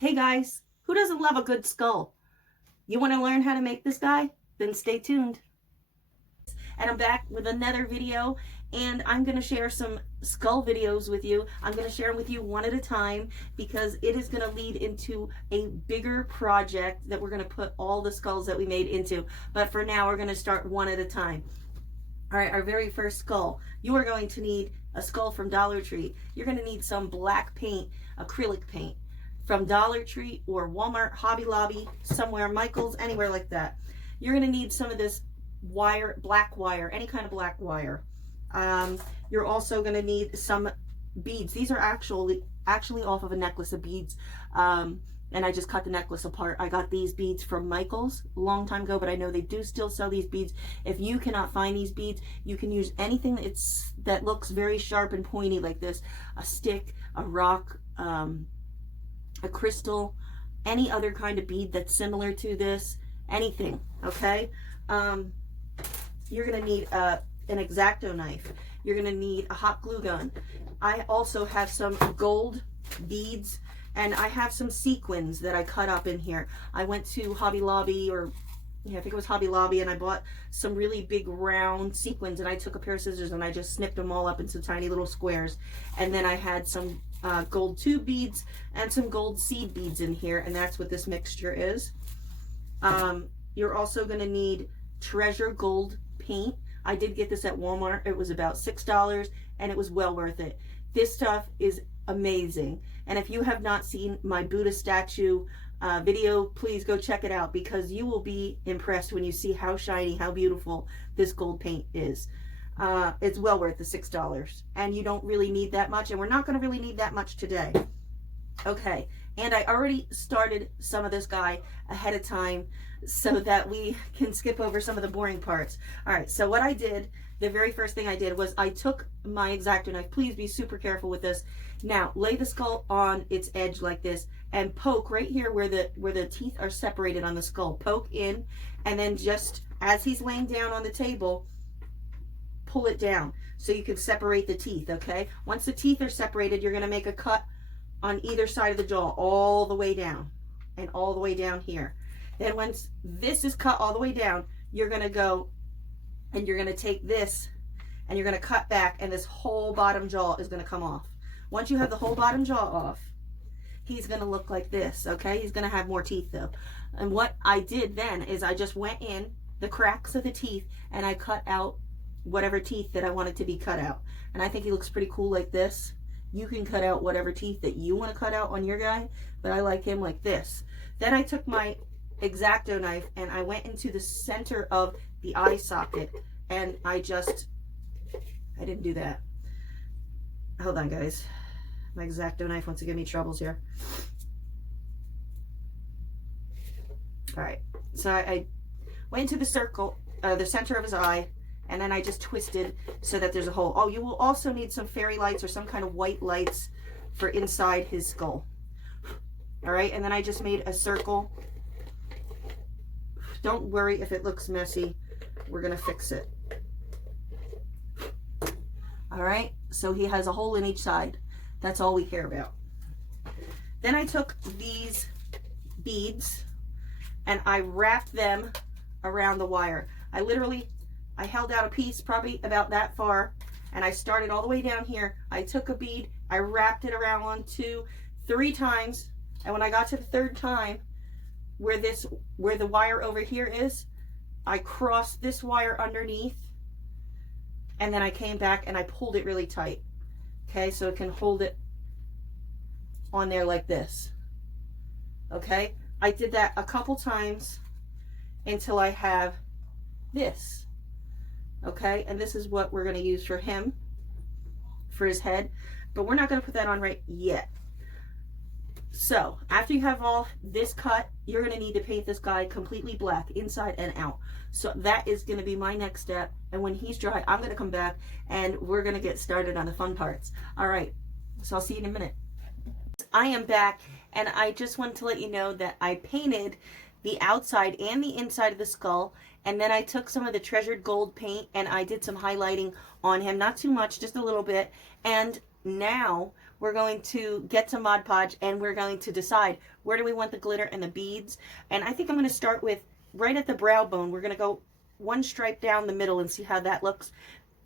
Hey guys, who doesn't love a good skull? You want to learn how to make this guy? Then stay tuned. And I'm back with another video, and I'm going to share some skull videos with you. I'm going to share them with you one at a time because it is going to lead into a bigger project that we're going to put all the skulls that we made into. But for now, we're going to start one at a time. All right, our very first skull. You are going to need a skull from Dollar Tree. You're going to need some black paint, acrylic paint from Dollar Tree or Walmart, Hobby Lobby, somewhere, Michael's, anywhere like that. You're going to need some of this wire, black wire, any kind of black wire. You're also going to need some beads. These are actually off of a necklace of beads. And I just cut the necklace apart. I got these beads from Michael's a long time ago, but I know they do still sell these beads. If you cannot find these beads, you can use anything that looks very sharp and pointy like this. A stick, a rock, a crystal, any other kind of bead that's similar to this, anything, okay? You're gonna need an X-Acto knife. You're gonna need a hot glue gun. I also have some gold beads, and I have some sequins that I cut up in here. I went to Hobby Lobby, or yeah, I think it was Hobby Lobby, and I bought some really big round sequins, and I took a pair of scissors and I just snipped them all up into tiny little squares. And then I had some gold tube beads and some gold seed beads in here, and that's what this mixture is. You're also going to need treasure gold paint. I did get this at Walmart. It was about $6 and it was well worth it. This stuff is amazing, and if you have not seen my Buddha statue video, please go check it out because you will be impressed when you see how shiny, how beautiful this gold paint is. It's well worth the $6, and you don't really need that much, and we're not going to really need that much today. Okay, and I already started some of this guy ahead of time so that we can skip over some of the boring parts. All right, so what I did, the very first thing I did was I took my X-Acto knife. Please be super careful with this. Now, lay the skull on its edge like this and poke right here where the teeth are separated on the skull. Poke in, and then just as he's laying down on the table, pull it down so you can separate the teeth, okay? Once the teeth are separated, you're going to make a cut on either side of the jaw all the way down and all the way down here. Then once this is cut all the way down, you're going to go and you're going to take this and you're going to cut back, and this whole bottom jaw is going to come off. Once you have the whole bottom jaw off, he's going to look like this, okay? He's going to have more teeth though. And what I did then is I just went in the cracks of the teeth and I cut out whatever teeth that I wanted to be cut out. And I think he looks pretty cool like this. You can cut out whatever teeth that you want to cut out on your guy, but I like him like this. Then I took my X-Acto knife and I went into the center of the eye socket, and I didn't do that. Hold on, guys. My X-Acto knife wants to give me troubles here. All right, so I went into the circle, the center of his eye, and then I just twisted so that there's a hole. Oh, you will also need some fairy lights or some kind of white lights for inside his skull. All right, and then I just made a circle. Don't worry if it looks messy. We're gonna fix it. All right, so he has a hole in each side. That's all we care about. Then I took these beads and I wrapped them around the wire. I held out a piece probably about that far, and I started all the way down here. I took a bead, I wrapped it around 1, 2, 3 times, and when I got to the third time, where the wire over here is, I crossed this wire underneath, and then I came back and I pulled it really tight. Okay, so it can hold it on there like this. Okay, I did that a couple times until I have this. Okay, and this is what we're going to use for him, for his head, but we're not going to put that on right yet. So after you have all this cut, you're going to need to paint this guy completely black inside and out. So that is going to be my next step, and when he's dry, I'm going to come back and we're going to get started on the fun parts. All right, so I'll see you in a minute. I am back, and I just wanted to let you know that I painted the outside and the inside of the skull, and then I took some of the treasured gold paint and I did some highlighting on him, not too much, just a little bit. And now we're going to get some Mod Podge, and we're going to decide where do we want the glitter and the beads. And I think I'm going to start with right at the brow bone. We're going to go one stripe down the middle and see how that looks.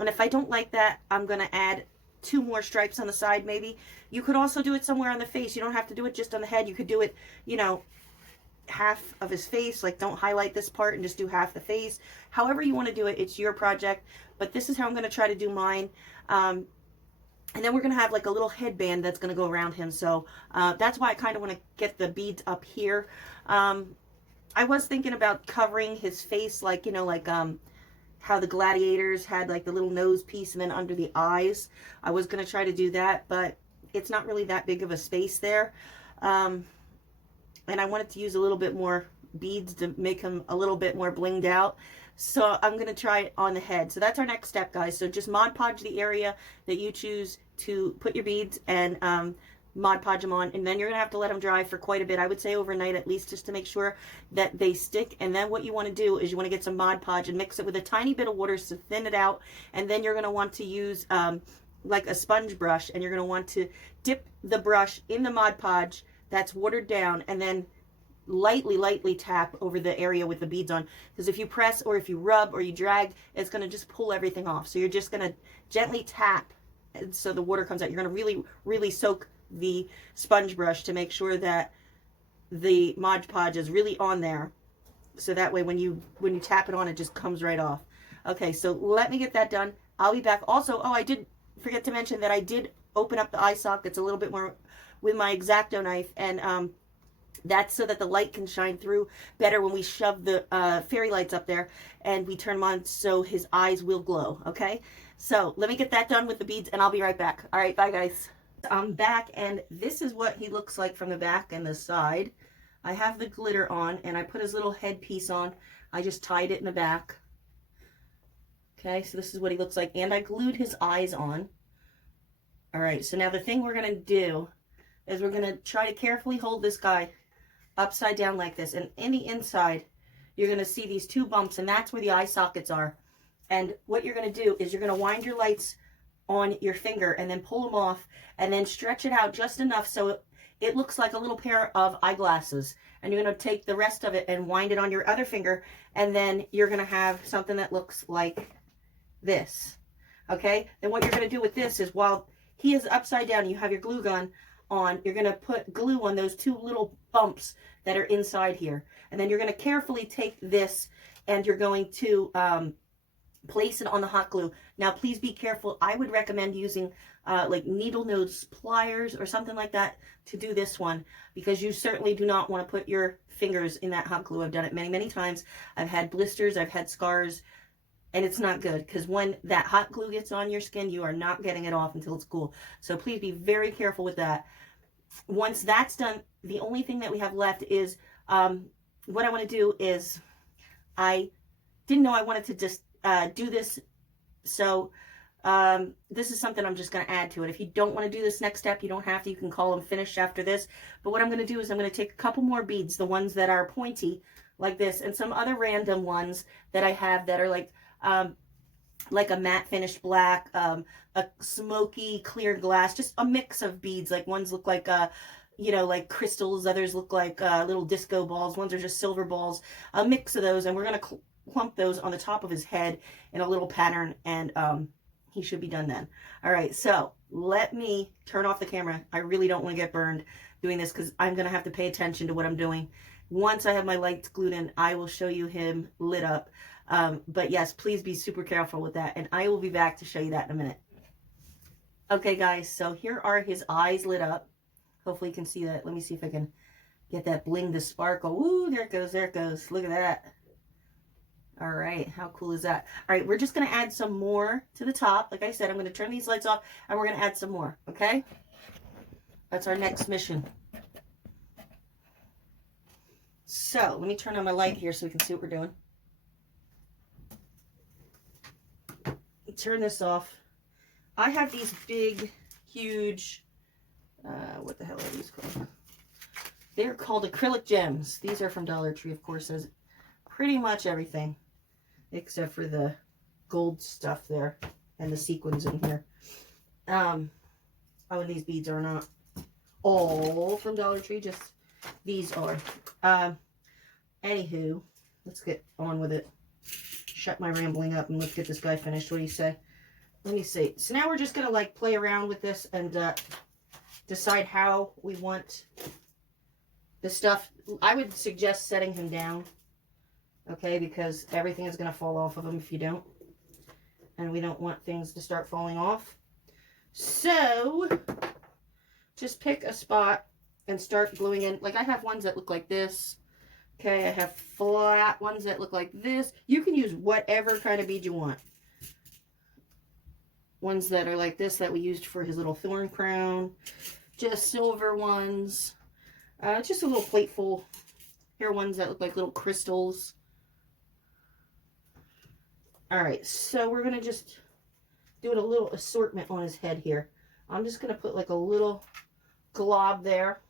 And if I don't like that, I'm going to add 2 more stripes on the side maybe. You could also do it somewhere on the face. You don't have to do it just on the head. You could do it, you know, half of his face, like don't highlight this part and just do half the face. However you want to do it, it's your project, but this is how I'm going to try to do mine. And then we're going to have like a little headband that's going to go around him. So that's why I kind of want to get the beads up here. I was thinking about covering his face, like, you know, like how the gladiators had like the little nose piece and then under the eyes. I was going to try to do that, but it's not really that big of a space there. And I wanted to use a little bit more beads to make him a little bit more blinged out. So I'm going to try it on the head. So that's our next step, guys. So just Mod Podge the area that you choose to put your beads and Mod Podge them on. And then you're going to have to let them dry for quite a bit. I would say overnight at least, just to make sure that they stick. And then what you want to do is you want to get some Mod Podge and mix it with a tiny bit of water to thin it out. And then you're going to want to use like a sponge brush. And you're going to want to dip the brush in the Mod Podge that's watered down, and then lightly tap over the area with the beads on, because if you press or if you rub or you drag, it's going to just pull everything off. So you're just going to gently tap so the water comes out. You're going to really soak the sponge brush to make sure that the Mod Podge is really on there, so that way when you tap it on, it just comes right off. Okay, so let me get that done. I'll be back. Also, oh, I did forget to mention that I did open up the eye sockets a little bit more with my X-Acto knife, and that's so that the light can shine through better when we shove the fairy lights up there and we turn them on, so his eyes will glow. Okay, so let me get that done with the beads and I'll be right back. All right, bye guys. I'm back, and this is what he looks like from the back and the side. I have the glitter on, and I put his little headpiece on. I just tied it in the back. Okay, so this is what he looks like, and I glued his eyes on. All right, so now the thing we're gonna do is we're gonna try to carefully hold this guy upside down like this, and in the inside you're gonna see these 2 bumps, and that's where the eye sockets are. And what you're gonna do is you're gonna wind your lights on your finger and then pull them off and then stretch it out just enough so it looks like a little pair of eyeglasses. And you're gonna take the rest of it and wind it on your other finger, and then you're gonna have something that looks like this. Okay, then what you're gonna do with this is, while he is upside down, you have your glue gun on, you're going to put glue on those 2 little bumps that are inside here, and then you're going to carefully take this and you're going to place it on the hot glue. Now please be careful. I would recommend using like needle nose pliers or something like that to do this one, because you certainly do not want to put your fingers in that hot glue. I've done it many times. I've had blisters, I've had scars, and it's not good, because when that hot glue gets on your skin, you are not getting it off until it's cool. So please be very careful with that. Once that's done, the only thing that we have left is, what I want to do is, I didn't know I wanted to just do this. So this is something I'm just going to add to it. If you don't want to do this next step, you don't have to. You can call them finished after this. But what I'm going to do is I'm going to take a couple more beads, the ones that are pointy like this, and some other random ones that I have that are like a matte finished black, a smoky clear glass, just a mix of beads. Like ones look like you know, like crystals, others look like little disco balls, ones are just silver balls, a mix of those. And we're going to clump those on the top of his head in a little pattern, and he should be done then. All right, so let me turn off the camera. I really don't want to get burned doing this, because I'm going to have to pay attention to what I'm doing. Once I have my lights glued in, I will show you him lit up. But yes, please be super careful with that, and I will be back to show you that in a minute. Okay guys, so here are his eyes lit up. Hopefully you can see that. Let me see if I can get that bling to sparkle. Woo, there it goes, there it goes. Look at that. All right, how cool is that? All right, we're just gonna add some more to the top. Like I said, I'm gonna turn these lights off and we're gonna add some more, okay? That's our next mission. So let me turn on my light here so we can see what we're doing. Turn this off. I have these big, huge, what the hell are these called? They're called acrylic gems. These are from Dollar Tree, of course. There's pretty much everything except for the gold stuff there and the sequins in here. Oh, and these beads are not all from Dollar Tree, just these are. Anywho, let's get on with it. Shut my rambling up and let's get this guy finished. What do you say? Let me see. So now we're just going to like play around with this and decide how we want the stuff. I would suggest setting him down, okay, because everything is going to fall off of him if you don't. And we don't want things to start falling off. So just pick a spot and start gluing in. Like I have ones that look like this. Okay, I have flat ones that look like this. You can use whatever kind of bead you want. Ones that are like this that we used for his little thorn crown. Just silver ones. Just a little plateful. Here are ones that look like little crystals. Alright, so we're going to just do a little assortment on his head here. I'm just going to put like a little glob there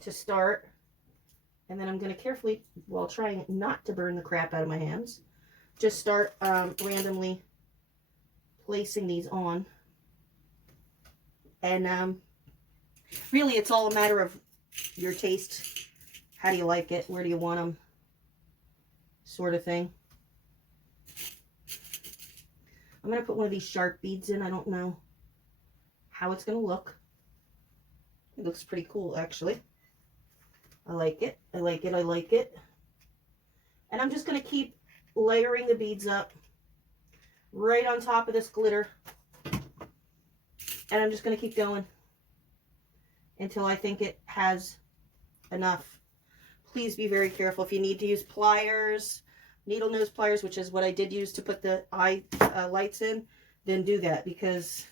to start. And then I'm going to carefully, while trying not to burn the crap out of my hands, just start randomly placing these on. And really it's all a matter of your taste. How do you like it? Where do you want them? Sort of thing. I'm going to put one of these sharp beads in. I don't know how it's going to look. It looks pretty cool, actually. I like it. I like it. I like it. And I'm just going to keep layering the beads up right on top of this glitter. And I'm just going to keep going until I think it has enough. Please be very careful. If you need to use pliers, needle nose pliers, which is what I did use to put the eye lights in, then do that because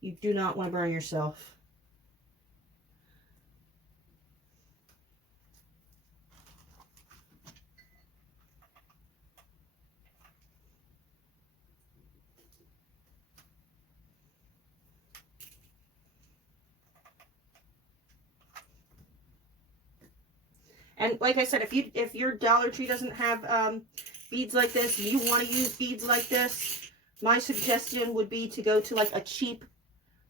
you do not want to burn yourself. And like I said, if your Dollar Tree doesn't have beads like this, and you want to use beads like this, my suggestion would be to go to like a cheap,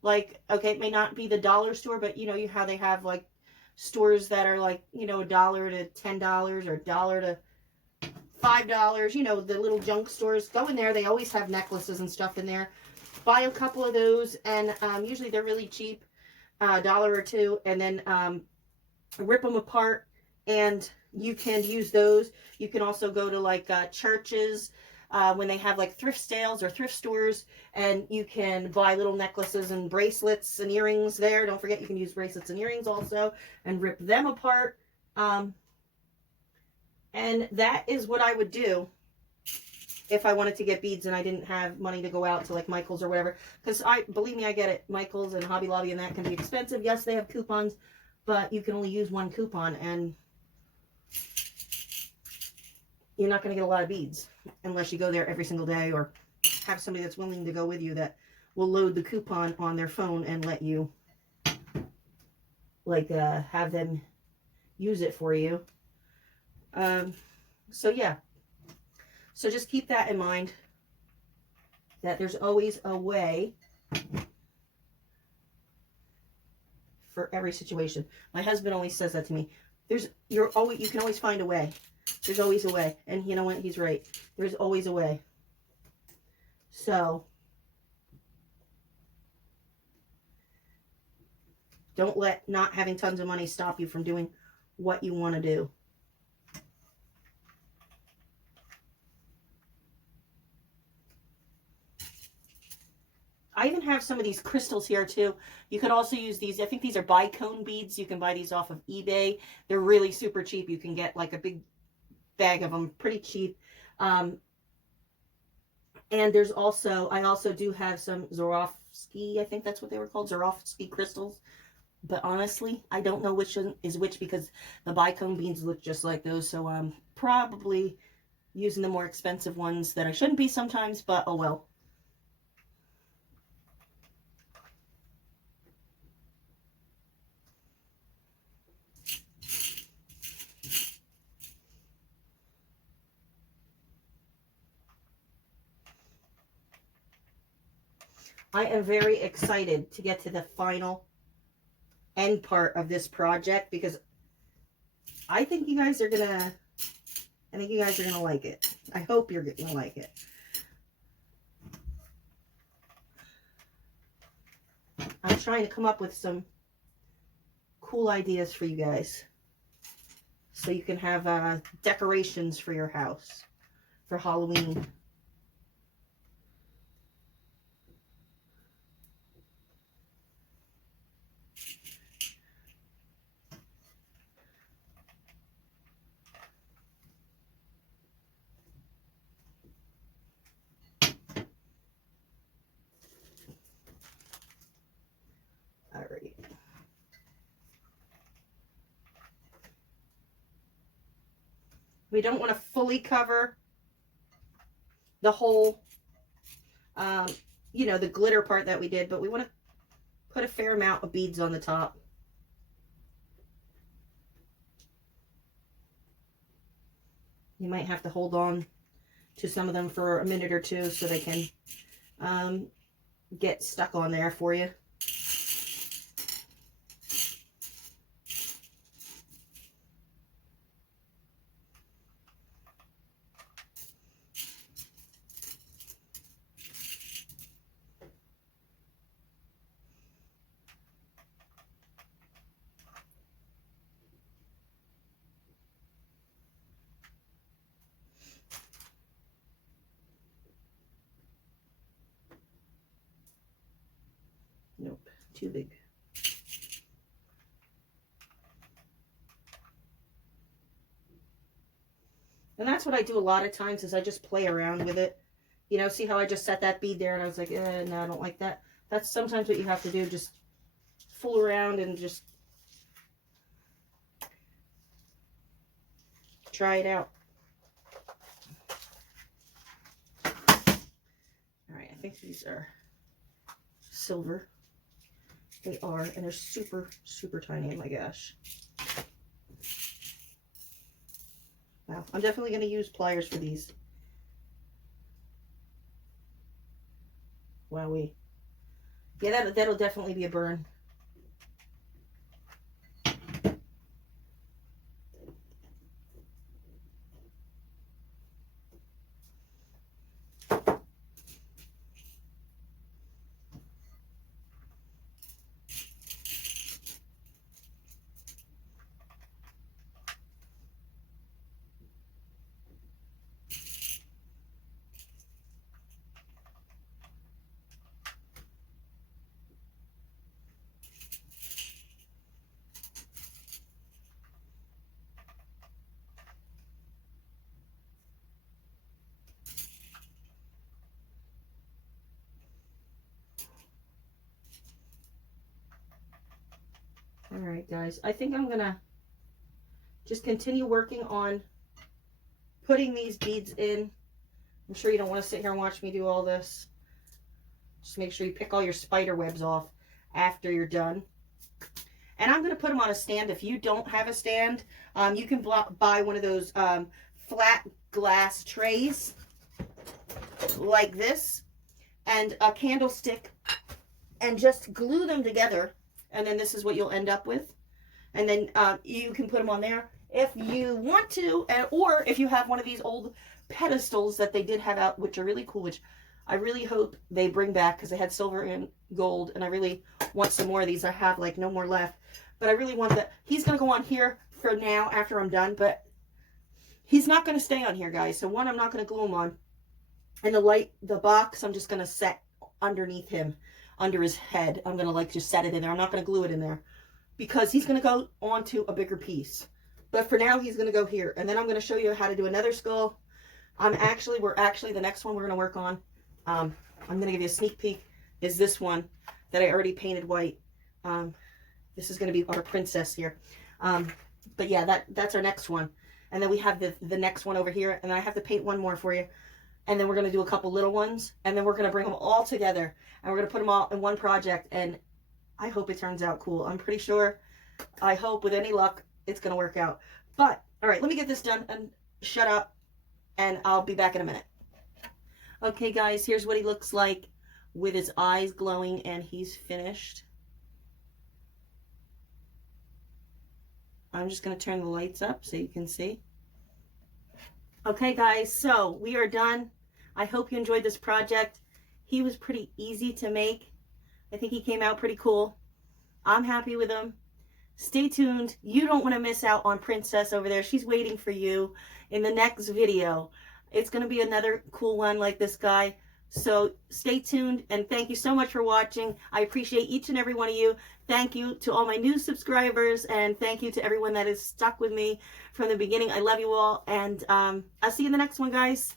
like, okay, it may not be the dollar store, but you know how they have like stores that are like, you know, $1 to $10 or $1 to $5, you know, the little junk stores. Go in there. They always have necklaces and stuff in there. Buy a couple of those, and usually they're really cheap, $1 or $2, and then rip them apart. And you can use those. You can also go to like churches when they have like thrift sales or thrift stores, and you can buy little necklaces and bracelets and earrings there. Don't forget you can use bracelets and earrings also and rip them apart. And that is what I would do if I wanted to get beads and I didn't have money to go out to like Michael's or whatever. Because believe me, I get it. Michael's and Hobby Lobby and that can be expensive. Yes, they have coupons, but you can only use one coupon, and you're not going to get a lot of beads unless you go there every single day or have somebody that's willing to go with you that will load the coupon on their phone and let you like have them use it for you. So yeah, so just keep that in mind, that there's always a way for every situation. My husband always says that to me. You can always find a way. There's always a way. And you know what? He's right. There's always a way. So, don't let not having tons of money stop you from doing what you want to do. I even have some of these crystals here too. You could also use these. I think these are bicone beads. You can buy these off of eBay. They're really super cheap. You can get like a big bag of them pretty cheap. And there's also, I also do have some Swarovski, I think that's what they were called, Swarovski crystals. But honestly, I don't know which one is which because the bicone beads look just like those. So I'm probably using the more expensive ones that I shouldn't be sometimes, but oh well. I am very excited to get to the final end part of this project because I think you guys are gonna like it. I hope you're gonna like it. I'm trying to come up with some cool ideas for you guys so you can have decorations for your house for Halloween. Alright. We don't want to fully cover the whole, you know, the glitter part that we did, but we want to put a fair amount of beads on the top. You might have to hold on to some of them for a minute or two so they can get stuck on there for you. Nope, too big. And that's what I do a lot of times is I just play around with it. You know, see how I just set that bead there and I was like, no, I don't like that. That's sometimes what you have to do, just fool around and just try it out. All right, I think these are silver. They are, and they're super, super tiny. Oh my gosh. Wow, I'm definitely going to use pliers for these. Wowee. Yeah, that'll definitely be a burn. All right, guys. I think I'm going to just continue working on putting these beads in. I'm sure you don't want to sit here and watch me do all this. Just make sure you pick all your spider webs off after you're done. And I'm going to put them on a stand. If you don't have a stand, you can buy one of those flat glass trays like this and a candlestick and just glue them together. And then this is what you'll end up with. And then you can put them on there if you want to, or if you have one of these old pedestals that they did have out, which are really cool, which I really hope they bring back because they had silver and gold, and I really want some more of these. I have like no more left, but I really want that. He's going to go on here for now after I'm done, but he's not going to stay on here, guys. So one, I'm not going to glue him on. And the box, I'm just going to set underneath him, under his head. I'm going to like just set it in there. I'm not going to glue it in there because he's going to go onto a bigger piece. But for now, he's going to go here. And then I'm going to show you how to do another skull. We're actually, the next one we're going to work on, I'm going to give you a sneak peek, is this one that I already painted white. This is going to be our princess here. But yeah, that's our next one. And then we have the next one over here. And I have to paint one more for you. And then we're going to do a couple little ones. And then we're going to bring them all together. And we're going to put them all in one project. And I hope it turns out cool. I'm pretty sure, I hope with any luck, it's going to work out. But, all right, let me get this done and shut up. And I'll be back in a minute. Okay, guys, here's what he looks like with his eyes glowing, and he's finished. I'm just going to turn the lights up so you can see. Okay, guys, so we are done. I hope you enjoyed this project. He was pretty easy to make. I think he came out pretty cool. I'm happy with him. Stay tuned. You don't want to miss out on Princess over there. She's waiting for you in the next video. It's going to be another cool one like this guy. So stay tuned, and thank you so much for watching. I appreciate each and every one of you. Thank you to all my new subscribers, and thank you to everyone that has stuck with me from the beginning. I love you all, and I'll see you in the next one, guys.